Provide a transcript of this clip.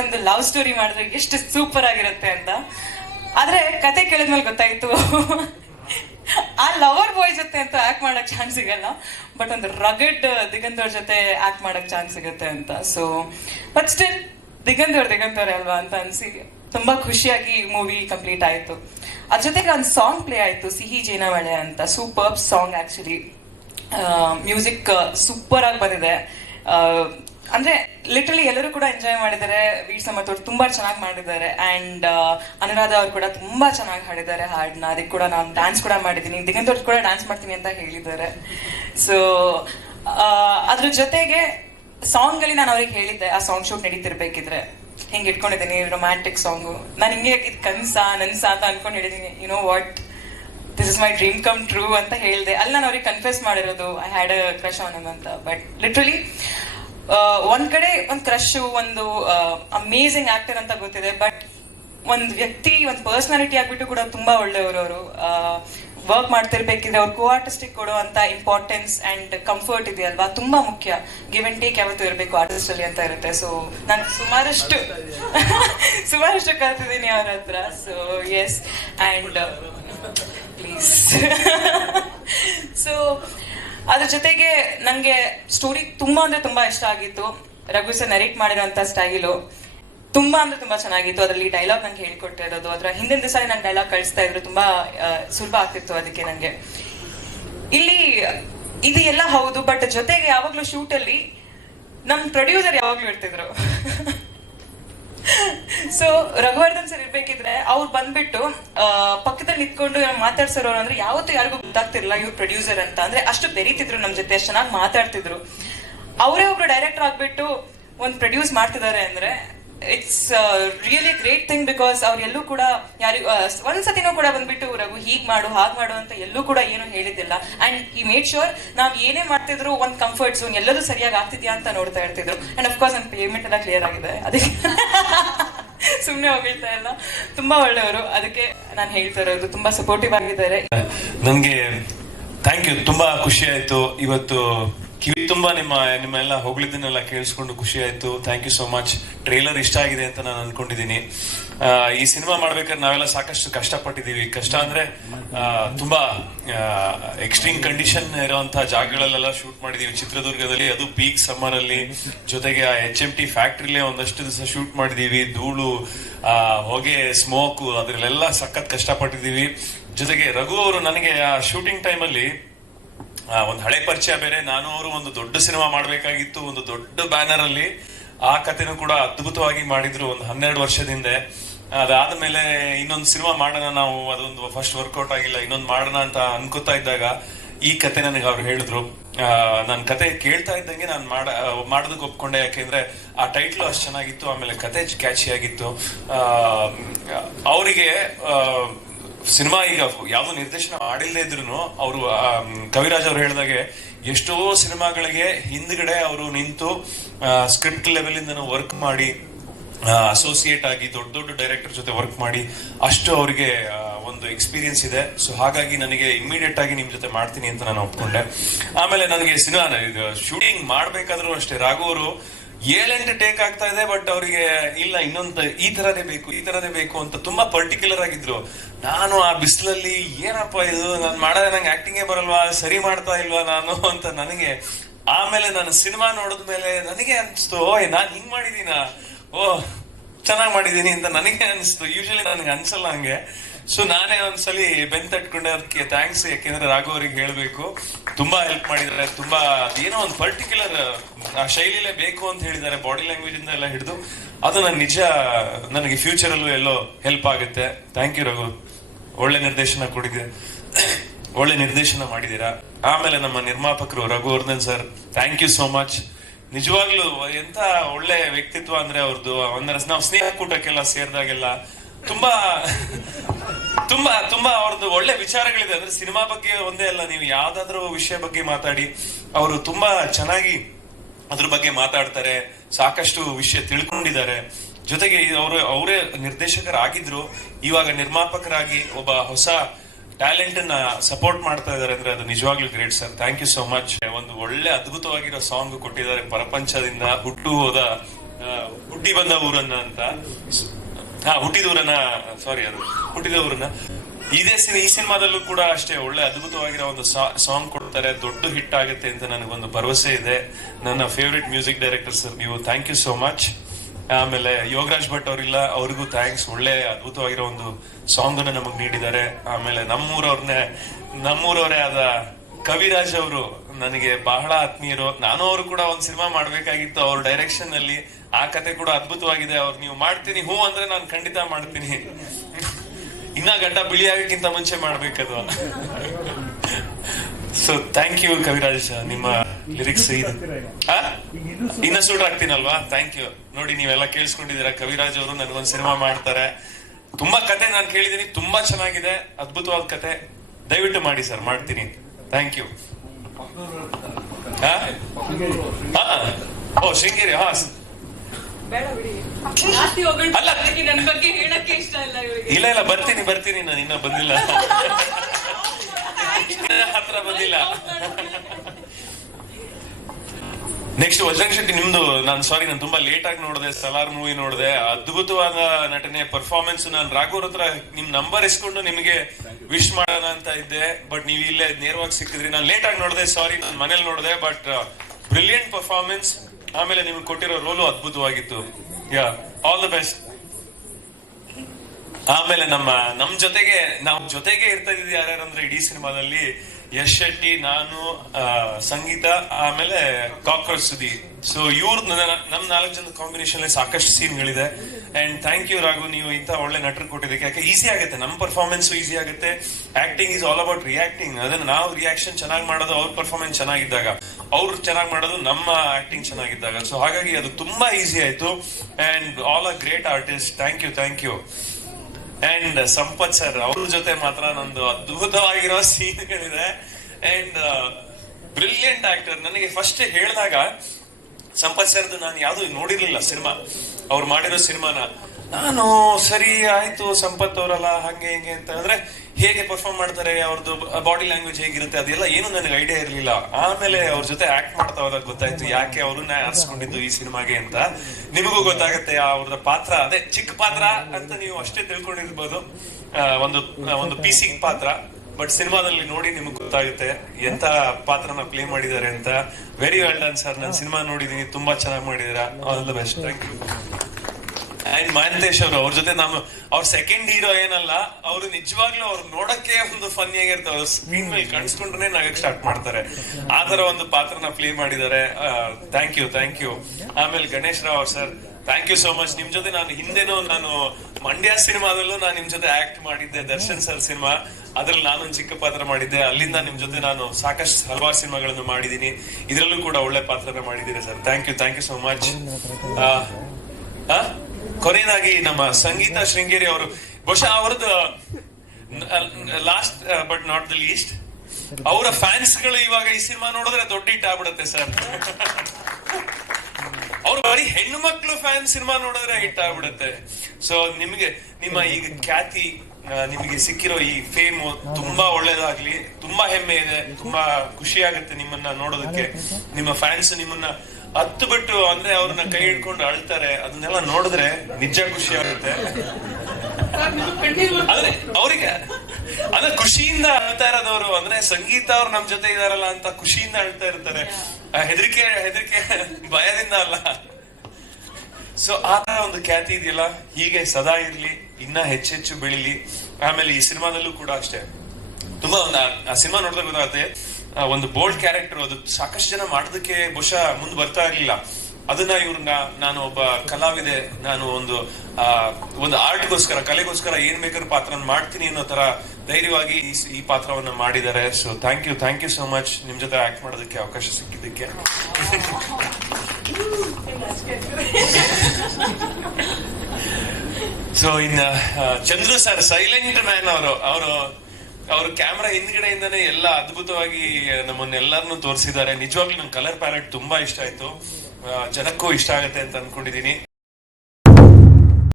ಒಂದು love story ಮಾಡಿದ್ರೆ ಎಷ್ಟು ಸೂಪರ್ ಆಗಿರುತ್ತೆ ಅಂತ. ಆದ್ರೆ ಕತೆ ಕೇಳಿದ್ಮೇಲೆ ಗೊತ್ತಾಯ್ತು ಆ ಲವರ್ ಬಾಯ್ ಜೊತೆ ಅಂತ ಆಕ್ಟ್ ಮಾಡಕ್ ಚಾನ್ಸ್ ಸಿಗಲ್ಲ, ಬಟ್ ಒಂದು ರಗಡ್ ದಿಗಂತ್ ಅವ್ರ ಜೊತೆ ಆಕ್ಟ್ ಮಾಡಕ್ ಚಾನ್ಸ್ ಸಿಗುತ್ತೆ ಅಂತ. ಸೊ ಬಟ್ ಸ್ಟಿಲ್ ದಿಗಂತ್ ಅವ್ರೆ ಅಲ್ವಾ ಅಂತ ಅನ್ಸಿ ತುಂಬಾ ಖುಷಿಯಾಗಿ ಮೂವಿ ಕಂಪ್ಲೀಟ್ ಆಯ್ತು. ಅದ್ರ ಜೊತೆಗೆ ಒಂದು ಸಾಂಗ್ ಪ್ಲೇ ಆಯ್ತು, ಸಿಹಿ ಜೇನಮಳೆ ಅಂತ. Super song actually. Music super ಆಗಿ ಬಂದಿದೆ. ಅಂದ್ರೆ ಲಿಟ್ರಲಿ ಎಲ್ಲರೂ ಕೂಡ ಎಂಜಾಯ್ ಮಾಡಿದ್ದಾರೆ. ವೀರ್ ಸಮತ್ ಅವ್ರು ತುಂಬಾ ಚೆನ್ನಾಗಿ ಮಾಡಿದ್ದಾರೆ. ಅಂಡ್ ಅನುರಾಧ ಅವ್ರು ಕೂಡ ತುಂಬಾ ಚೆನ್ನಾಗಿ ಹಾಡಿದ್ದಾರೆ ಹಾಡನ್ನ. ಅದಕ್ಕೆ ಕೂಡ ನಾನು ಡ್ಯಾನ್ಸ್ ಕೂಡ ಮಾಡಿದ್ದೀನಿ. ದಿಗಂತ್ ಅವ್ರು ಕೂಡ ಡ್ಯಾನ್ಸ್ ಮಾಡ್ತೀನಿ ಅಂತ ಹೇಳಿದ್ದಾರೆ. ಸೊ ಅದ್ರ ಜೊತೆಗೆ ಸಾಂಗ್ ಅಲ್ಲಿ ನಾನು ಅವ್ರಿಗೆ ಹೇಳಿದ್ದೆ, ಆ ಸಾಂಗ್ ಶೂಟ್ ನಡೀತಿರ್ಬೇಕಿದ್ರೆ ಹಿಂಗೆ ಇಟ್ಕೊಂಡಿದ್ದೀನಿ ರೊಮ್ಯಾಂಟಿಕ್ ಸಾಂಗು. ನಾನು ಹಿಂಗೆ ಇದು ನನ್ಸ ಅಂತ ಅನ್ಕೊಂಡು ಹೇಳಿದೀನಿ. You know what, this is my dream come true ಅಂತ ಹೇಳಿದೆ. ಅಲ್ಲಿ ನಾನು ಅವ್ರಿಗೆ ಕನ್ಫ್ಯೂಸ್ ಮಾಡಿರೋದು I had a crush on him ಅಂತ. ಬಟ್ ಲಿಟ್ರಲಿ ಒಂದ್ ಕಡೆ ಒಂದು ಕ್ರಶ್, ಒಂದು ಅಮೇಝಿಂಗ್ ಆಕ್ಟರ್ ಅಂತ ಗೊತ್ತಿದೆ, ಬಟ್ ಒಂದ್ ವ್ಯಕ್ತಿ, ಒಂದು ಪರ್ಸನಾಲಿಟಿ ಆಗ್ಬಿಟ್ಟು ಕೂಡ ತುಂಬಾ ಒಳ್ಳೆಯವರು ಅವರು. ವರ್ಕ್ ಮಾಡ್ತಿರ್ಬೇಕಿದ್ರೆ ಅವ್ರು ಕೋ ಆರ್ಟಿಸ್ಟಿಕ್ ಕೊಡುವಂತ ಇಂಪಾರ್ಟೆನ್ಸ್ ಅಂಡ್ ಕಂಫರ್ಟ್ ಇದೆಯಲ್ವಾ, ತುಂಬಾ ಮುಖ್ಯ. ಗಿವ್ ಅಂಡ್ ಟೇಕ್ ಯಾವತ್ತೂ ಇರಬೇಕು ಆರ್ಟಿಸ್ಟ್ ಅಲ್ಲಿ ಅಂತ ಇರುತ್ತೆ. ಸೊ ನಾನು ಸುಮಾರಷ್ಟು ಕಲ್ತಿದ್ದೀನಿ ಅವ್ರ ಹತ್ರ. So yes, and please so ಅದ್ರ ಜೊತೆಗೆ ನಂಗೆ ಸ್ಟೋರಿ ತುಂಬಾ ಅಂದ್ರೆ ತುಂಬಾ ಇಷ್ಟ ಆಗಿತ್ತು. ರಘು ಸರ್ ನರೇಟ್ ಮಾಡಿರುವಂತ ಸ್ಟೈಲು ತುಂಬಾ ಅಂದ್ರೆ ತುಂಬಾ ಚೆನ್ನಾಗಿತ್ತು. ಅದರಲ್ಲಿ ಡೈಲಾಗ್ ನಂಗೆ ಹೇಳ್ಕೊಟ್ಟಿರೋದು, ಅದ್ರ ಹಿಂದಿನ ದಿವಸ ನಂಗೆ ಡೈಲಾಗ್ ಕಳಿಸ್ತಾ ಇದ್ರು, ತುಂಬಾ ಸುಲಭ ಆಗ್ತಿತ್ತು ಅದಕ್ಕೆ ನಂಗೆ. ಇಲ್ಲಿ ಇದು ಎಲ್ಲ ಹೌದು, ಬಟ್ ಜೊತೆಗೆ ಯಾವಾಗ್ಲೂ ಶೂಟ್ ಅಲ್ಲಿ ನಮ್ ಪ್ರೊಡ್ಯೂಸರ್ ಯಾವಾಗ್ಲೂ ಇರ್ತಿದ್ರು. ಸೊ ರಘುವರ್ಧನ್ ಸರ್ ಇರ್ಬೇಕಿದ್ರೆ ಅವ್ರು ಬಂದ್ಬಿಟ್ಟು ಪಕ್ಕದಲ್ಲಿ ನಿಂತ್ಕೊಂಡು ಮಾತಾಡ್ಸೋರು ಅಂದ್ರೆ ಯಾವತ್ತೂ ಯಾರಿಗೂ ಗೊತ್ತಾಗ್ತಿರ್ಲಿಲ್ಲ ಇವ್ರು ಪ್ರೊಡ್ಯೂಸರ್ ಅಂತ. ಅಂದ್ರೆ ಅಷ್ಟು ಬೆರೀತಿದ್ರು ನಮ್ ಜೊತೆ, ಅಷ್ಟು ಚೆನ್ನಾಗಿ ಮಾತಾಡ್ತಿದ್ರು. ಅವರೇ ಒಬ್ರು ಡೈರೆಕ್ಟರ್ ಆಗ್ಬಿಟ್ಟು ಒಂದು ಪ್ರೊಡ್ಯೂಸ್ ಮಾಡ್ತಿದ್ದಾರೆ ಅಂದ್ರೆ it's really great thing. Because ಅವ್ರು ಎಲ್ಲೂ ಕೂಡ ಯಾರಿಗೂ ಒಂದ್ಸತಿನೂ ಕೂಡ ಬಂದ್ಬಿಟ್ಟು ರಘು ಹೀಗ್ ಮಾಡು ಹಾಗ್ ಮಾಡು ಅಂತ ಎಲ್ಲೂ ಕೂಡ ಏನು ಹೇಳಿದ್ದಿಲ್ಲ. ಅಂಡ್ ಹಿ ಮೇಡ್ ಶೋರ್ ನಾವ್ ಏನೇ ಮಾಡ್ತಿದ್ರು ಒಂದ್ ಕಂಫರ್ಟ್ ಝೋನ್ ಎಲ್ಲದೂ ಸರಿಯಾಗಿ ಆಗ್ತಿದ್ಯಾ ಅಂತ ನೋಡ್ತಾ ಇರ್ತಿದ್ರು. ಅಂಡ್ ಅಫ್ಕೋರ್ಸ್ ನನ್ ಪೇಮೆಂಟ್ ಎಲ್ಲ ಕ್ಲಿಯರ್ ಆಗಿದೆ, ಅದಕ್ಕೆ ಸುಮ್ನೆ ಹೋಗಿರ್ತಾ ಇಲ್ಲ. ತುಂಬಾ ಒಳ್ಳೆಯವರು, ಅದಕ್ಕೆ ನಾನು ಹೇಳ್ತಾ ಇರೋದು. ತುಂಬಾ ಸಪೋರ್ಟಿವ್ ಆಗಿದ್ದಾರೆ. ನನ್ಗೆ ಥ್ಯಾಂಕ್ ಯು, ತುಂಬಾ ಖುಷಿ ಆಯ್ತು ಇವತ್ತು. ಕಿವಿ ತುಂಬಾ ನಿಮ್ಮ ಎಲ್ಲ ಹೊಗಳಿದ್ದನ್ನೆಲ್ಲ ಕೇಳಿಸ್ಕೊಂಡು ಖುಷಿ ಆಯ್ತು. Thank you so much. Trailer ಇಷ್ಟ ಆಗಿದೆ ಅಂತ ನಾನು ಅನ್ಕೊಂಡಿದ್ದೀನಿ. ಈ ಸಿನಿಮಾ ಮಾಡ್ಬೇಕಾದ್ರೆ ನಾವೆಲ್ಲ ಸಾಕಷ್ಟು ಕಷ್ಟಪಟ್ಟಿದೀವಿ. ಕಷ್ಟ ಅಂದ್ರೆ ತುಂಬಾ ಎಕ್ಸ್ಟ್ರೀಮ್ ಕಂಡೀಷನ್ ಇರುವಂತಹ ಜಾಗಗಳಲ್ಲೆಲ್ಲ ಶೂಟ್ ಮಾಡಿದೀವಿ ಚಿತ್ರದುರ್ಗದಲ್ಲಿ, ಅದು ಪೀಕ್ ಸಮ್ಮರ್ ಅಲ್ಲಿ. ಜೊತೆಗೆ HMT ಫ್ಯಾಕ್ಟ್ರಿಲೇ ಒಂದಷ್ಟು ದಿವಸ ಶೂಟ್ ಮಾಡಿದೀವಿ. ಧೂಳು, ಹೊಗೆ, ಸ್ಮೋಕ್, ಅದ್ರಲ್ಲೆಲ್ಲ ಸಖತ್ ಕಷ್ಟಪಟ್ಟಿದೀವಿ. ಜೊತೆಗೆ ರಘು ಅವರು ನನಗೆ ಆ ಶೂಟಿಂಗ್ ಟೈಮಲ್ಲಿ ಒಂದು ಹಳೆ ಪರಿಚಯ ಬೇರೆ. ನಾನು ಅವರು ಒಂದು ದೊಡ್ಡ ಸಿನಿಮಾ ಮಾಡ್ಬೇಕಾಗಿತ್ತು, ಒಂದು ದೊಡ್ಡ ಬ್ಯಾನರ್ ಅಲ್ಲಿ. ಆ ಕಥೆನೂ ಕೂಡ ಅದ್ಭುತವಾಗಿ ಮಾಡಿದ್ರು ಒಂದು 12 ವರ್ಷದಿಂದ. ಅದಾದ್ಮೇಲೆ ಇನ್ನೊಂದು ಸಿನಿಮಾ ಮಾಡೋಣ ನಾವು, ಅದೊಂದು ಫಸ್ಟ್ ವರ್ಕೌಟ್ ಆಗಿಲ್ಲ, ಇನ್ನೊಂದು ಮಾಡೋಣ ಅಂತ ಅನ್ಕೋತಾ ಇದ್ದಾಗ ಈ ಕತೆ ನನಗೆ ಅವ್ರು ಹೇಳಿದ್ರು. ನಾನು ಕತೆ ಕೇಳ್ತಾ ಇದ್ದಂಗೆ ನಾನು ಮಾಡೋದಕ್ಕೆ ಒಪ್ಕೊಂಡೆ. ಯಾಕೆಂದ್ರೆ ಆ ಟೈಟ್ಲು ಅಷ್ಟು ಚೆನ್ನಾಗಿತ್ತು, ಆಮೇಲೆ ಕತೆ ಕ್ಯಾಚಿ ಆಗಿತ್ತು. ಅವರಿಗೆ ಸಿನಿಮಾ ಈಗ ಯಾವ್ದು ನಿರ್ದೇಶನ ಮಾಡಿಲ್ಲದೆ ಇದ್ರು ಅವರು, ಕವಿರಾಜ್ ಅವ್ರು ಹೇಳಿದಾಗೆ ಎಷ್ಟೋ ಸಿನಿಮಾಗಳಿಗೆ ಹಿಂದ್ಗಡೆ ಅವರು ನಿಂತು ಸ್ಕ್ರಿಪ್ಟ್ ಲೆವೆಲ್ ಇಂದ ವರ್ಕ್ ಮಾಡಿ, ಅಸೋಸಿಯೇಟ್ ಆಗಿ ದೊಡ್ಡ ದೊಡ್ಡ ಡೈರೆಕ್ಟರ್ ಜೊತೆ ವರ್ಕ್ ಮಾಡಿ ಅಷ್ಟು ಅವರಿಗೆ ಒಂದು ಎಕ್ಸ್ಪೀರಿಯನ್ಸ್ ಇದೆ. ಸೊ ಹಾಗಾಗಿ ನನಗೆ ಇಮಿಡಿಯೇಟ್ ಆಗಿ ನಿಮ್ ಜೊತೆ ಮಾಡ್ತೀನಿ ಅಂತ ನಾನು ಒಪ್ಕೊಂಡೆ. ಆಮೇಲೆ ನನಗೆ ಸಿನಿಮಾ ಶೂಟಿಂಗ್ ಮಾಡ್ಬೇಕಾದ್ರೂ ಅಷ್ಟೇ, ರಾಘು ಅವರು 7-8 ಟೇಕ್ ಆಗ್ತಾ ಇದೆ, ಬಟ್ ಅವರಿಗೆ ಇಲ್ಲ ಇನ್ನೊಂದು ಈ ತರನೇ ಬೇಕು ಅಂತ ತುಂಬಾ ಪರ್ಟಿಕ್ಯುಲರ್ ಆಗಿದ್ರು. ನಾನು ಆ ಬಿಸಿಲಲ್ಲಿ ಏನಪ್ಪ ಇದು ನಾನು ಮಾಡಿದ್ರೆ ನಂಗೆ ಆಕ್ಟಿಂಗೇ ಬರಲ್ವಾ, ಸರಿ ಮಾಡ್ತಾ ಇಲ್ವಾ ನಾನು ಅಂತ ನನಗೆ. ಆಮೇಲೆ ನಾನು ಸಿನಿಮಾ ನೋಡಿದ್ಮೇಲೆ ನನಗೆ ಅನ್ಸ್ತು, ನಾನ್ ಹಿಂಗ್ ಮಾಡಿದೀನ, ಚೆನ್ನಾಗ್ ಮಾಡಿದೀನಿ ಅಂತ ನನಗೆ ಅನ್ಸ್ತು. ಯೂಶಲಿ ನನಗೆ ಅನ್ಸಲ್ಲ ಹಂಗೆ. ಸೊ ನಾನೇ ಒಂದ್ಸಲಿ ಬೆನ್ ತಟ್ಕೊಂಡೆ. ಅದಕ್ಕೆ ಥ್ಯಾಂಕ್ಸ್. ಯಾಕೆಂದ್ರೆ ರಾಘು ಅವ್ರಿಗೆ ಹೇಳ್ಬೇಕು, ತುಂಬಾ ಹೆಲ್ಪ್ ಮಾಡಿದ್ದಾರೆ. ತುಂಬಾ ಏನೋ ಒಂದು ಪರ್ಟಿಕ್ಯುಲರ್ ಆ ಶೈಲಿಲೇ ಬೇಕು ಅಂತ ಹೇಳಿದ್ದಾರೆ, ಬಾಡಿ ಲ್ಯಾಂಗ್ವೇಜ್ ಇಂದ ಎಲ್ಲ ಹಿಡಿದು. ಅದು ನನಗೆ ಫ್ಯೂಚರ್ ಅಲ್ಲೂ ಎಲ್ಲೋ ಹೆಲ್ಪ್ ಆಗುತ್ತೆ. ಥ್ಯಾಂಕ್ ಯು ರಘು, ಒಳ್ಳೆ ನಿರ್ದೇಶನ ಮಾಡಿದೀರಾ. ಆಮೇಲೆ ನಮ್ಮ ನಿರ್ಮಾಪಕರು Raghuvardhan sir, thank you so much. ನಿಜವಾಗ್ಲೂ ಎಂತ ಒಳ್ಳೆ ವ್ಯಕ್ತಿತ್ವ ಅಂದ್ರೆ ಅವ್ರದ್ದು. ನಾವು ಸ್ನೇಹಕೂಟಕ್ಕೆಲ್ಲ ಸೇರಿದಾಗೆಲ್ಲ ತುಂಬಾ ತುಂಬಾ ತುಂಬಾ ಅವ್ರದ್ದು ಒಳ್ಳೆ ವಿಚಾರಗಳಿದೆ. ಅಂದ್ರೆ ಸಿನಿಮಾ ಬಗ್ಗೆ ಒಂದೇ ಅಲ್ಲ, ನೀವು ಯಾವ್ದಾದ್ರು ವಿಷಯ ಬಗ್ಗೆ ಮಾತಾಡಿ ಅವರು ತುಂಬಾ ಚೆನ್ನಾಗಿ ಅದ್ರ ಬಗ್ಗೆ ಮಾತಾಡ್ತಾರೆ. ಸಾಕಷ್ಟು ವಿಷಯ ತಿಳ್ಕೊಂಡಿದ್ದಾರೆ. ಜೊತೆಗೆ ಅವರೇ ನಿರ್ದೇಶಕರಾಗಿದ್ರು, ಇವಾಗ ನಿರ್ಮಾಪಕರಾಗಿ ಒಬ್ಬ ಹೊಸ ಟ್ಯಾಲೆಂಟ್ ಅನ್ನ ಸಪೋರ್ಟ್ ಮಾಡ್ತಾ ಇದಾರೆ ಅಂದ್ರೆ ಅದು ನಿಜವಾಗ್ಲೂ great sir. Thank you so much. ಒಂದು ಒಳ್ಳೆ ಅದ್ಭುತವಾಗಿರೋ ಸಾಂಗ್ ಕೊಟ್ಟಿದ್ದಾರೆ. ಪ್ರಪಂಚದಿಂದ ಹುಟ್ಟು ಹೋದ ಹುಟ್ಟಿ ಬಂದ ಊರನ್ನ ಅಂತ. ಹುಟ್ಟಿದ ಊರನ್ನ, ಸಾರಿ, ಅದು ಹುಟ್ಟಿದ ಊರನ್ನ. ಈ ಸಿನಿಮಾದಲ್ಲೂ ಕೂಡ ಅಷ್ಟೇ ಒಳ್ಳೆ ಅದ್ಭುತವಾಗಿರೋ ಒಂದು ಸಾಂಗ್ ಕೊಡ್ತಾರೆ, ದೊಡ್ಡ ಹಿಟ್ ಆಗುತ್ತೆ ಅಂತ ನನಗೊಂದು ಭರವಸೆ ಇದೆ. ನನ್ನ ಫೇವ್ರೆಟ್ ಮ್ಯೂಸಿಕ್ ಡೈರೆಕ್ಟರ್ ಸರ್ ನೀವು, ಥ್ಯಾಂಕ್ ಯು ಸೋ ಮಚ್. ಆಮೇಲೆ ಯೋಗರಾಜ್ ಭಟ್ ಅವರಿಲ್ಲ, ಅವ್ರಿಗೂ ಥ್ಯಾಂಕ್ಸ್. ಒಳ್ಳೆ ಅದ್ಭುತವಾಗಿರೋ ಒಂದು ಸಾಂಗ್ ಅನ್ನ ನಮಗ್ ನೀಡಿದ್ದಾರೆ. ಆಮೇಲೆ ನಮ್ಮೂರವರೇ ಆದ ಕವಿರಾಜ್ ಅವರು ನನಗೆ ಬಹಳ ಆತ್ಮೀಯರು. ನಾನು ಅವರು ಕೂಡ ಒಂದ್ ಸಿನಿಮಾ ಮಾಡ್ಬೇಕಾಗಿತ್ತು ಅವ್ರ ಡೈರೆಕ್ಷನ್ ಅಲ್ಲಿ. ಆ ಕತೆ ಕೂಡ ಅದ್ಭುತವಾಗಿದೆ. ಅವ್ರು ನೀವು ಮಾಡ್ತೀನಿ ಹೂ ಅಂದ್ರೆ ನಾನು ಖಂಡಿತ ಮಾಡ್ತೀನಿ. ಇನ್ನ ಗಡ್ಡ ಬಿಳಿ ಆಗಕ್ಕಿಂತ ಮುಂಚೆ ಮಾಡ್ಬೇಕದು. ಸೊ ಥ್ಯಾಂಕ್ ಯು ಕವಿರಾಜ್, ನಿಮ್ಮ ಲಿರಿಕ್ಸ್ ಇದು ಇನ್ನ ಸೂಟ್ ಆಗ್ತೀನಲ್ವಾ? Thank you. ನೋಡಿ, ನೀವೆಲ್ಲ ಕೇಳಿಸ್ಕೊಂಡಿದ್ದೀರಾ, ಕವಿರಾಜ್ ಅವರು ನನಗೊಂದು ಸಿನಿಮಾ ಮಾಡ್ತಾರೆ. ತುಂಬಾ ಕತೆ ನಾನು ಕೇಳಿದೀನಿ, ತುಂಬಾ ಚೆನ್ನಾಗಿದೆ, ಅದ್ಭುತವಾದ ಕತೆ. ದಯವಿಟ್ಟು ಮಾಡಿ ಸರ್, ಮಾಡ್ತೀನಿ. Thank you. ಓ ಶೃಂಗೇರಿ, ಹಾ. ಅಲ್ಲ, ನನ್ನ ಬಗ್ಗೆ ಹೇಳಕ್ಕೆ ಇಷ್ಟ ಇಲ್ಲ ಇವರಿಗೆ. ಇಲ್ಲ ಬರ್ತೀನಿ, ನಾನು ಇನ್ನ ಬಂದಿಲ್ಲ, ಹತ್ರ ಬಂದಿಲ್ಲ. ನೆಕ್ಸ್ಟ್ ವಜ್ರಂಗ್ ಶೆಟ್ಟಿ ನಿಮ್ದು. ನಾನು ತುಂಬಾ ಲೇಟ್ ಆಗಿ ನೋಡಿದೆ, ಸಲಾರ್ ಮೂವಿ ನೋಡಿದೆ. ಅದ್ಭುತವಾದ ನಟನೆ, ಪರ್ಫಾರ್ಮೆನ್ಸ್. ನಾನು ರಾಘವ್ರ ಹತ್ರ ನಿಮ್ ನಂಬರ್ ಇಸ್ಕೊಂಡು ನಿಮಗೆ ವಿಶ್ ಮಾಡೋಣ ಅಂತ ಇದ್ದೆ, ಬಟ್ ನೀವು ಇಲ್ಲೇ ನೇರವಾಗಿ ಸಿಕ್ಕಿದ್ರಿ. ನಾನು ಲೇಟ್ ಆಗಿ ನೋಡಿದೆ, ಸಾರಿ, ನಾನು ಮನೇಲಿ ನೋಡಿದೆ. But brilliant performance. ಆಮೇಲೆ ನಿಮ್ಗೆ ಕೊಟ್ಟಿರೋ ರೋಲು ಅದ್ಭುತವಾಗಿತ್ತು. Yeah, all the best. ಆಮೇಲೆ ನಮ್ ಜೊತೆಗೆ ಇರ್ತಾ ಇದ್ದಿದ್ದು ಯಾರ್ಯಾರಂದ್ರೆ ಇಡೀ ಸಿನಿಮಾದಲ್ಲಿ ಯಶ್ ಶೆಟ್ಟಿ, ನಾನು, ಸಂಗೀತ, ಆಮೇಲೆ ಕಾಕ್ರೋಚ್ ಸುದಿ. ಸೊ ಇವ್ರ ನಮ್ 4 ಜನದ ಕಾಂಬಿನೇಷನ್ ಸಾಕಷ್ಟು ಸೀನ್ಗಳಿದೆ. ಅಂಡ್ ಥ್ಯಾಂಕ್ ಯು ರಾಘು, ನೀವು ಇಂತ ಒಳ್ಳೆ ನಟರು ಕೊಟ್ಟಿದ್ದಕ್ಕೆ. ಯಾಕೆ ಈಸಿ ಆಗುತ್ತೆ, ನಮ್ ಪರ್ಫಾರ್ಮೆನ್ಸ್ ಈಸಿ ಆಗುತ್ತೆ. Acting is all about reacting. ಅದನ್ನ ನಾವು ರಿಯಾಕ್ಷನ್ ಚೆನ್ನಾಗಿ ಮಾಡೋದು ಅವ್ರ ಪರ್ಫಾರ್ಮೆನ್ಸ್ ಚೆನ್ನಾಗಿದ್ದಾಗ, ಅವ್ರು ಚೆನ್ನಾಗಿ ಮಾಡೋದು ನಮ್ಮ ಆಕ್ಟಿಂಗ್ ಚೆನ್ನಾಗಿದ್ದಾಗ. ಸೊ ಹಾಗಾಗಿ ಅದು ತುಂಬಾ ಈಸಿ ಆಯ್ತು. And all a great artist. Thank you. And Sampath sir, ಅವ್ರ ಜೊತೆ ಮಾತ್ರ ನಂದು ಅದ್ಭುತವಾಗಿರೋ ಸೀನ್ಗಳಿದೆ. And brilliant actor. ನನಗೆ ಫಸ್ಟ್ ಹೇಳಿದಾಗ ಸಂಪತ್ ಸರ್ದು ನಾನು ಯಾವ್ದು ನೋಡಿರ್ಲಿಲ್ಲ ಸಿನಿಮಾ, ಅವ್ರು ಮಾಡಿರೋ ಸಿನಿಮಾನ. ನಾನು ಸರಿ ಆಯ್ತು, ಸಂಪತ್ ಅವರಲ್ಲ ಹಂಗೆ ಹಿಂಗೆ ಅಂತ ಅಂದ್ರೆ ಹೇಗೆ ಪರ್ಫಾರ್ಮ್ ಮಾಡ್ತಾರೆ, ಅವ್ರದ್ದು ಬಾಡಿ ಲ್ಯಾಂಗ್ವೇಜ್ ಹೇಗಿರುತ್ತೆ ಅದೆಲ್ಲ ಏನು ನನಗೆ ಐಡಿಯಾ ಇರ್ಲಿಲ್ಲ. ಆಮೇಲೆ ಅವ್ರ ಜೊತೆ ಆಕ್ಟ್ ಮಾಡ್ತಾ ಹೋದಾಗ ಗೊತ್ತಾಯ್ತು ಯಾಕೆ ಅವ್ರನ್ನ ಆರಿಸ್ಕೊಂಡಿದ್ದು ಈ ಸಿನಿಮಾಗೆ ಅಂತ. ನಿಮಗೂ ಗೊತ್ತಾಗುತ್ತೆ ಅವ್ರದ ಪಾತ್ರ, ಅದೇ ಚಿಕ್ಕ ಪಾತ್ರ ಅಂತ ನೀವು ಅಷ್ಟೇ ತಿಳ್ಕೊಂಡಿರ್ಬೋದು, ಒಂದು ಪೀಸಿಂಗ್ ಪಾತ್ರ. ಬಟ್ ಸಿನಿಮಾದಲ್ಲಿ ನೋಡಿ ನಿಮ್ಗೆ ಗೊತ್ತಾಗುತ್ತೆ ಎಂತ ಪಾತ್ರನ ಪ್ಲೇ ಮಾಡಿದ್ದಾರೆ ಅಂತ. Very well done sir. ನಾನು ಸಿನಿಮಾ ನೋಡಿದೀನಿ, ತುಂಬಾ ಚೆನ್ನಾಗಿ ಮಾಡಿದೀರಾ. All the best. Thank you. And Mahantesh ಅವ್ರ ಜೊತೆ ಅವ್ರ ಸೆಕೆಂಡ್ ಹೀರೋ ಏನಲ್ಲ, ಅವ್ರು ನಿಜವಾಗ್ಲೂ ಅವ್ರು ನೋಡಕ್ಕೆ ಒಂದು ಫನ್ನಿ ಆಗಿರ್ತಾರೆ. ಅವ್ರು ಸ್ಕ್ರೀನ್ ಮೇಲೆ ಕಾಣಿಸ್ಕೊಂಡ್ರೆ ನಗಕ್ ಸ್ಟಾರ್ಟ್ ಮಾಡ್ತಾರೆ. ಆ ತರ ಒಂದು ಪಾತ್ರನ ಪ್ಲೇ ಮಾಡಿದ್ದಾರೆ. Thank you. ಆಮೇಲೆ Ganesh Rao sir, thank you so much. ನಿಮ್ ಜೊತೆ ನಾನು ಮಂಡ್ಯ ಸಿನಿಮಾದಲ್ಲೂ ನಾನು ನಿಮ್ ಜೊತೆ ಆಕ್ಟ್ ಮಾಡಿದ್ದೆ. ದರ್ಶನ್ ಸರ್ ಸಿನಿಮಾ, ಅದ್ರಲ್ಲಿ ನಾನೊಂದು ಚಿಕ್ಕ ಪಾತ್ರ ಮಾಡಿದ್ದೆ. ಅಲ್ಲಿಂದ ನಿಮ್ ಜೊತೆ ನಾನು ಸಾಕಷ್ಟು ಹಲವಾರು ಸಿನಿಮಾಗಳನ್ನು ಮಾಡಿದೀನಿ. ಇದ್ರಲ್ಲೂ ಕೂಡ ಒಳ್ಳೆ ಪಾತ್ರನ ಮಾಡಿದ್ದೀರಿ sir. Thank you so much. ಕೊನೆಯದಾಗಿ ನಮ್ಮ ಸಂಗೀತ ಶೃಂಗೇರಿ ಅವರು, ಬಹುಶಃ ಅವರದ್ದು last but not the least, ಅವರ ಫ್ಯಾನ್ಸ್ ಗಳು ಇವಾಗ ಈ ಸಿನಿಮಾ ನೋಡಿದ್ರೆ ದೊಡ್ಡ ಹಿಟ್ ಆಗ್ಬಿಡುತ್ತೆ ಸರ್. ಅವ್ರು ಬರೀ ಹೆಣ್ಣು ಮಕ್ಕಳು ಫ್ಯಾನ್ ಸಿನಿಮಾ ನೋಡಿದ್ರೆ ಹಿಟ್ ಆಗ್ಬಿಡುತ್ತೆ. ಸೊ ನಿಮ್ಮ ಈಗ ಖ್ಯಾತಿ, ನಿಮಗೆ ಸಿಕ್ಕಿರೋ ಈ ಫೇಮ್ ತುಂಬಾ ಒಳ್ಳೇದಾಗ್ಲಿ. ತುಂಬಾ ಹೆಮ್ಮೆ ಇದೆ, ತುಂಬಾ ಖುಷಿ ಆಗುತ್ತೆ ನಿಮ್ಮನ್ನ ನೋಡೋದಕ್ಕೆ. ನಿಮ್ಮ ಫ್ಯಾನ್ಸ್ ನಿಮ್ಮನ್ನ ಹತ್ತು ಬಿಟ್ಟು ಅಂದ್ರೆ ಅವ್ರನ್ನ ಕೈ ಹಿಡ್ಕೊಂಡು ಅಳ್ತಾರೆ, ಅದನ್ನೆಲ್ಲ ನೋಡಿದ್ರೆ ನಿಜ ಖುಷಿ ಆಗುತ್ತೆ. ಅಂದ್ರೆ ಅವ್ರಿಗೆ ಅಂದ್ರೆ ಖುಷಿಯಿಂದ ಅಳ್ತಾ ಇರೋದವ್ರು, ಅಂದ್ರೆ ಸಂಗೀತ ಅವ್ರು ನಮ್ ಜೊತೆ ಇದಾರಲ್ಲ ಅಂತ ಖುಷಿಯಿಂದ ಅಳ್ತಾ ಇರ್ತಾರೆ. ಹೆದರಿಕೆ ಭಯದಿಂದ ಅಲ್ಲ. ಸೊ ಆ ತರ ಒಂದು ಖ್ಯಾತಿ ಇದೆಯಲ್ಲ, ಹೀಗೆ ಸದಾ ಇರ್ಲಿ, ಇನ್ನ ಹೆಚ್ಚೆಚ್ಚು ಬೆಳಿಲಿ. ಆಮೇಲೆ ಈ ಸಿನಿಮಾದಲ್ಲೂ ಕೂಡ ಅಷ್ಟೇ, ತುಂಬಾ ಆ ಸಿನಿಮಾ ನೋಡಿದಾಗ ಗೊತ್ತಾಗುತ್ತೆ, ಒಂದು ಬೋಲ್ಡ್ ಕ್ಯಾರೆಕ್ಟರ್. ಅದು ಸಾಕಷ್ಟು ಜನ ಮಾಡೋದಕ್ಕೆ ಬಹುಶಃ ಮುಂದೆ ಬರ್ತಾ ಇರ್ಲಿಲ್ಲ. ಅದನ್ನ ನಾನು ಒಬ್ಬ ಕಲಾವಿದೆ, ನಾನು ಒಂದು ಆರ್ಟ್ಗೋಸ್ಕರ, ಕಲೆಗೋಸ್ಕರ ಏನ್ ಬೇಕಾದ್ರೂ ಪಾತ್ರ ಮಾಡ್ತೀನಿ ಅನ್ನೋ ತರ ಧೈರ್ಯವಾಗಿ ಈ ಪಾತ್ರವನ್ನ ಮಾಡಿದ್ದಾರೆ. So thank you so much ನಿಮ್ ಜೊತೆ ಆಕ್ಟ್ ಮಾಡೋದಕ್ಕೆ ಅವಕಾಶ ಸಿಕ್ಕಿದ್ದಕ್ಕೆ. ಸೊ ಇನ್ನ ಚಂದ್ರು ಸರ್, ಸೈಲೆಂಟ್ ಮ್ಯಾನ್. ಅವರು ಕ್ಯಾಮ್ರಾ ಹಿಂದ್ಗಡೆಯಿಂದಾನೇ ಎಲ್ಲ ಅದ್ಭುತವಾಗಿ ನಮ್ಮನ್ನೆಲ್ಲರನ್ನು ತೋರಿಸಿದ್ದಾರೆ. ನಿಜವಾಗ್ಲೂ ನಂಗೆ ಕಲರ್ ಪ್ಯಾಲೆಟ್ ತುಂಬಾ ಇಷ್ಟ ಆಯ್ತು, ಜನಕ್ಕೂ ಇಷ್ಟ ಆಗತ್ತೆ ಅಂತ ಅನ್ಕೊಂಡಿದೀನಿ.